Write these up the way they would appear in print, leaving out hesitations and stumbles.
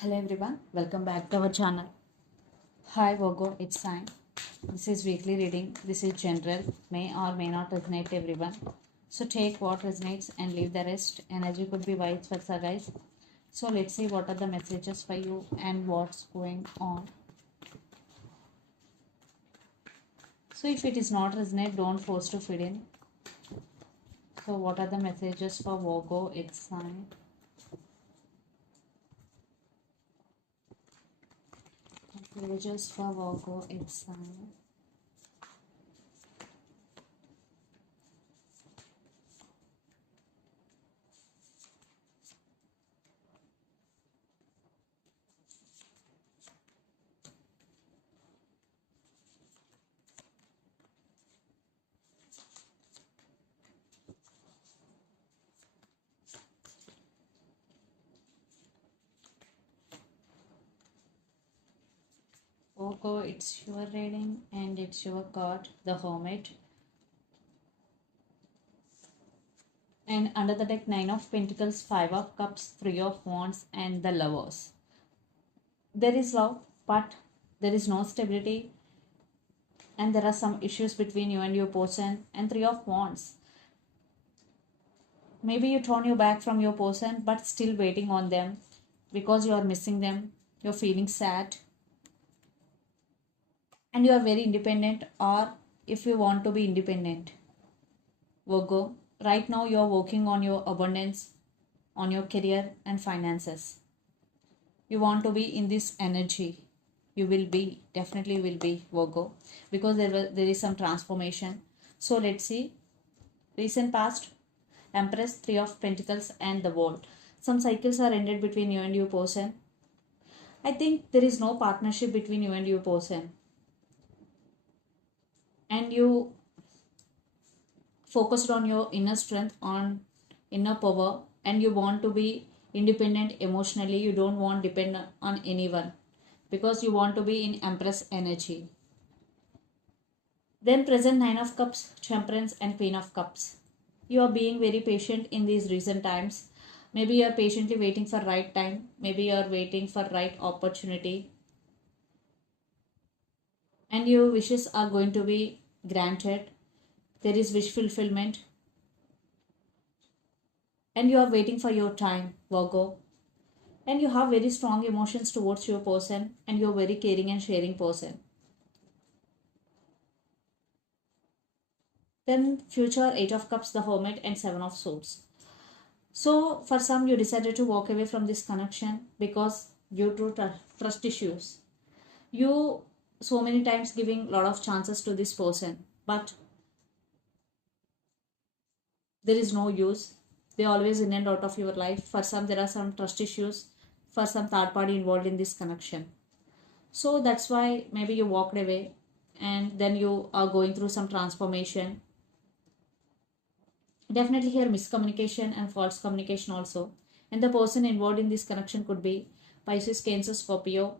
Hello everyone, welcome back to our channel. Hi Virgo, it's time. This is weekly reading. This is general, may or may not resonate everyone. So take what resonates and leave the rest. Energy could be vice versa, guys. So let's see what are the messages for you and what's going on. So if it is not resonate, don't force to fit in. So what are the messages for Virgo? It's time. Messages for Virgo, it's time. Virgo, it's your reading and it's your card, the Hermit. And under the deck, Nine of Pentacles, Five of Cups, Three of Wands, and the Lovers. There is love, but there is no stability, and there are some issues between you and your person. And Three of Wands. Maybe you turn your back from your person, but still waiting on them because you are missing them. You're feeling sad, and you are very independent, or if you want to be independent, Virgo. Right now, you are working on your abundance, on your career and finances. You want to be in this energy. You will be, definitely will be, Virgo, because there is some transformation. So let's see. Recent past, Empress, Three of Pentacles, and the World. Some cycles are ended between you and your person. I think there is no partnership between you and your person, and you focused on your inner strength, on inner power, and you want to be independent emotionally. You don't want to depend on anyone because you want to be in Empress energy. Then present Nine of Cups, Temperance, and Queen of Cups. You are being very patient in these recent times. Maybe you are patiently waiting for right time. Maybe you are waiting for right opportunity. And your wishes are going to be granted. There is wish fulfillment. And you are waiting for your time, Virgo. And you have very strong emotions towards your person, and you are very caring and sharing person. Then future, Eight of Cups, the Hermit, and Seven of Swords. So for some, you decided to walk away from this connection because due to trust issues. You so many times giving lot of chances to this person, but there is no use. They always in and out of your life. For some, there are some trust issues. For some, third party involved in this connection. So that's why maybe you walked away, and then you are going through some transformation. Definitely here miscommunication and false communication also. And the person involved in this connection could be Pisces, Cancer, Scorpio,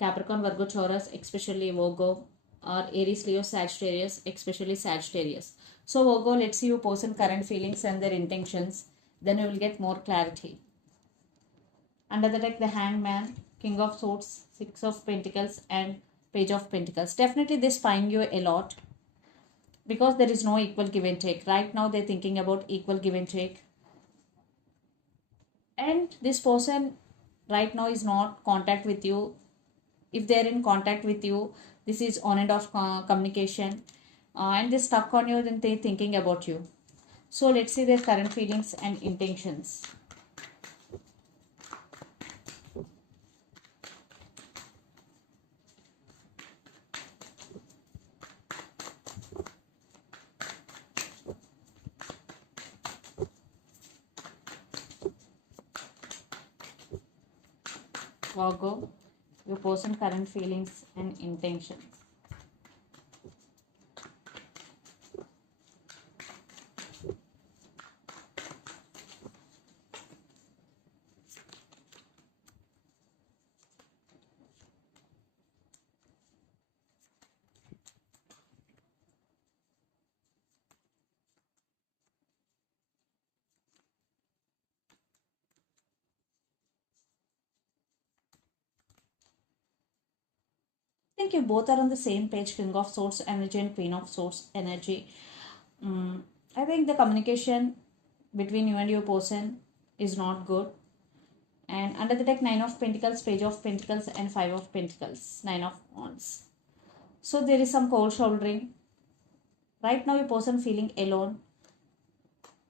Capricorn, Virgo, Taurus, especially Virgo, or Aries, Leo, Sagittarius, especially Sagittarius. So Virgo, let's see your person current feelings and their intentions. Then you will get more clarity. Under the deck, the Hangman, King of Swords, Six of Pentacles, and Page of Pentacles. Definitely this find you a lot because there is no equal give and take. Right now they're thinking about equal give and take. And this person right now is not contact with you. If they're in contact with you, this is on and off communication, and they stuck on you, then they're thinking about you. So let's see their current feelings and intentions. Virgo, your person current feelings and intentions. think you both are on the same page, King of Swords energy and Queen of Swords energy. I think the communication between you and your person is not good. And under the deck, 9 of Pentacles, Page of Pentacles, and 5 of Pentacles, 9 of Wands. So there is some cold shouldering. Right now, your person feeling alone,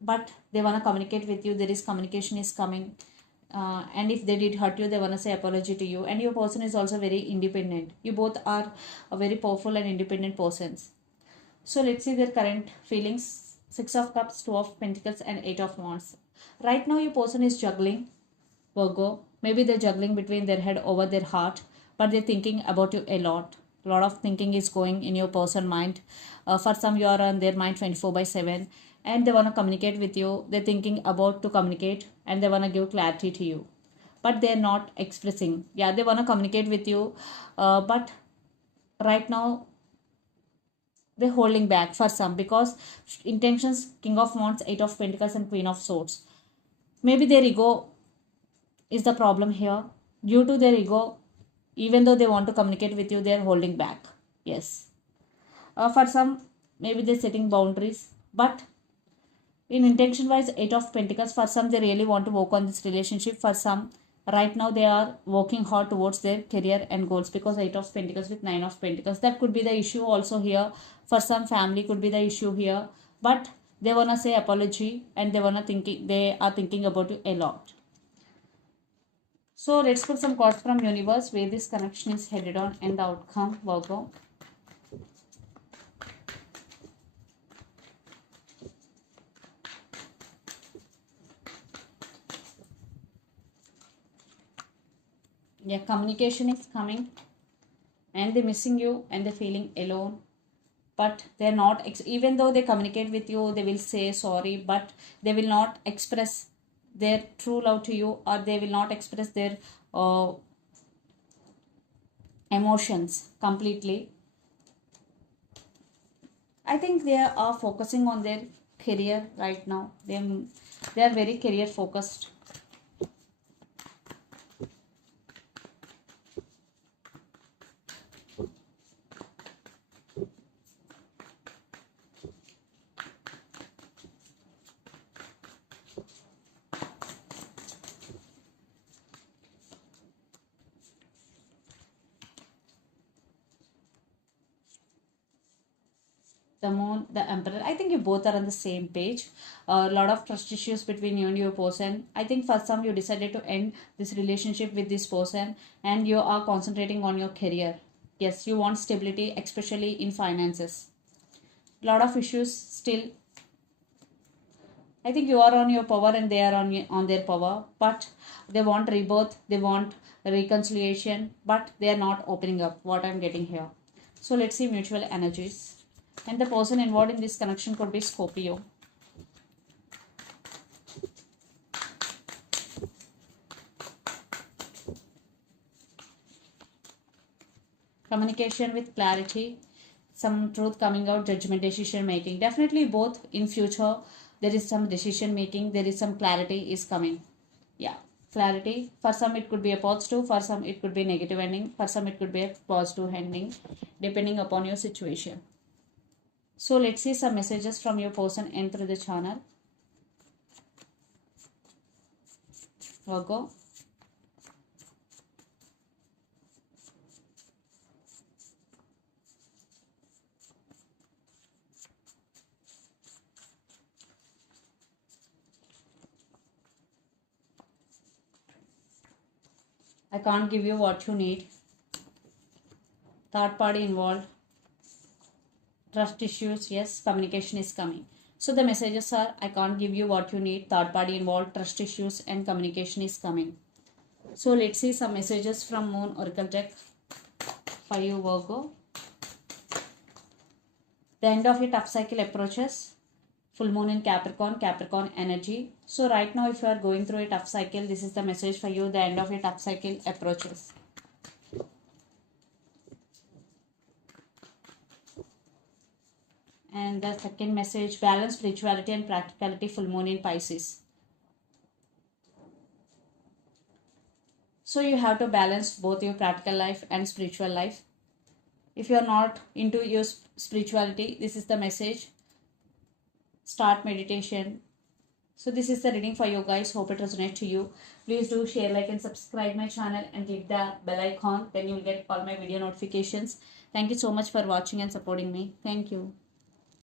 but they want to communicate with you. There is communication is coming. And if they did hurt you, they want to say apology to you. And your person is also very independent. You both are a very powerful and independent persons. So let's see their current feelings. 6 of Cups, 2 of Pentacles, and 8 of Wands. Right now, your person is juggling, Virgo. Maybe they're juggling between their head over their heart, but they're thinking about you a lot. A lot of thinking is going in your person mind. For some, you are on their mind 24/7, and they want to communicate with you. They're thinking about to communicate, and they want to give clarity to you, but they're not expressing. Yeah, they want to communicate with you, but right now they're holding back for some, because intentions, King of Wands, 8 of Pentacles, and Queen of Swords. Maybe their ego is the problem here. Due to their ego, even though they want to communicate with you, they are holding back. Yes. For some, maybe they're setting boundaries, but in intention wise, 8 of Pentacles, for some they really want to work on this relationship. For some, right now they are working hard towards their career and goals, because 8 of Pentacles with 9 of Pentacles, that could be the issue also here. For some, family could be the issue here, but they want to say apology, and they are thinking about you a lot. So let's put some cards from universe where this connection is headed on and the outcome, Virgo. Yeah, communication is coming, and they're missing you, and they're feeling alone, but they're not, even though they communicate with you, they will say sorry, but they will not express their true love to you, or they will not express their emotions completely. I think they are focusing on their career right now. They are very career focused. The Moon, the Emperor. I think you both are on the same page. A lot of trust issues between you and your person. I think for some, you decided to end this relationship with this person, and you are concentrating on your career. Yes, you want stability, especially in finances. A lot of issues still. I think you are on your power, and they are on their power, but they want rebirth, they want reconciliation, but they are not opening up. What I'm getting here. So let's see mutual energies. And the person involved in this connection could be Scorpio. Communication with clarity, some truth coming out, judgment, decision making. Definitely both in future, there is some decision making, there is some clarity is coming. Yeah, clarity. For some it could be a positive, for some it could be negative ending, for some it could be a positive ending, depending upon your situation. So let's see some messages from your person and through the channel. Virgo. I can't give you what you need. Third party involved. Trust issues, yes, communication is coming. So the messages are, I can't give you what you need, third party involved, trust issues, and communication is coming. So let's see some messages from Moon Oracle deck for you, Virgo. The end of your tough cycle approaches. Full moon in Capricorn, Capricorn energy. So right now, if you are going through a tough cycle, this is the message for you. The end of your tough cycle approaches. And the second message, balance, spirituality and practicality, full moon in Pisces. So you have to balance both your practical life and spiritual life. If you are not into your spirituality, this is the message. Start meditation. So this is the reading for you guys. Hope it resonates to you. Please do share, like and subscribe my channel and click the bell icon. Then you will get all my video notifications. Thank you so much for watching and supporting me. Thank you.